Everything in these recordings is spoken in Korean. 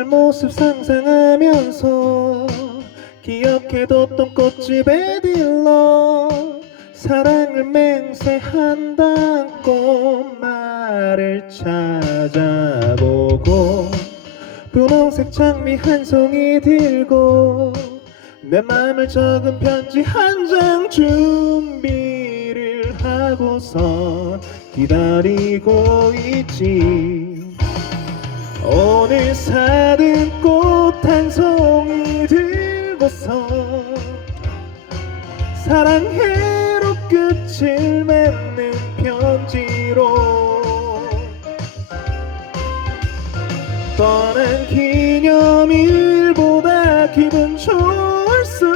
기뻐할 모습 상상하면서 기억해뒀던 꽃집에 들러 사랑을 맹세한다는 꽃말을 찾아보고 분홍색 장미 한 송이 들고 내 맘을 적은 편지 한 장 준비를 하고서 기다리고 있지 사든 꽃 한 송이 들고서 사랑해로 끝을 맺는 편지로 뻔한 기념일보다 기분 좋을 수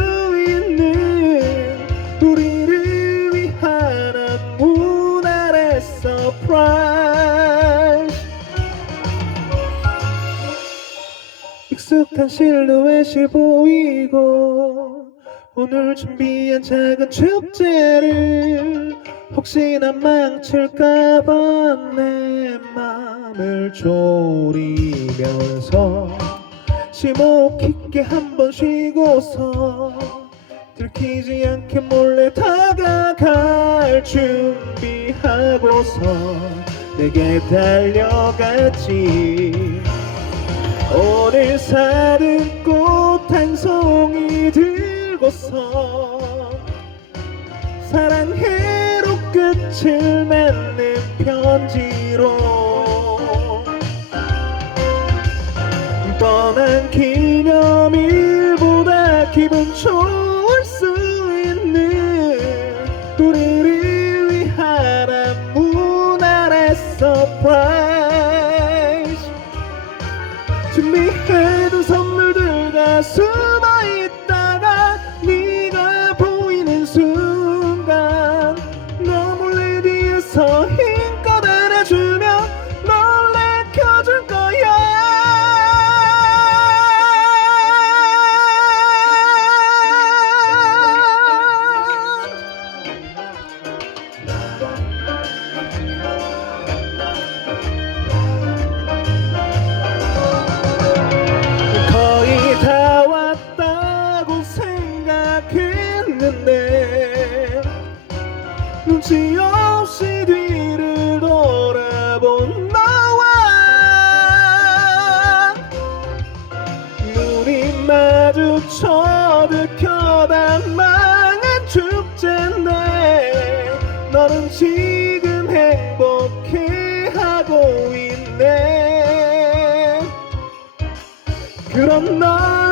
있는 우리를 위한 문화의 서프라이즈 익숙한 실루엣이 보이고 오늘 준비한 작은 축제를 혹시나 망칠까봐 내 맘을 졸이면서 심호흡 깊게 한번 쉬고서 들키지 않게 몰래 다가갈 준비하고서 내게 달려갔지 오늘 사는 꽃 한 송이 들고서 사랑해로 끝을 맺는 편지로 뻔한 기 준비해둔 선물들과 숨어 눈치 없이 뒤를 돌아본 나와. 눈이 마주쳐 들켜다 망한 축제인데 너는 지금 행복해하고 있네. 그런 널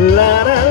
라라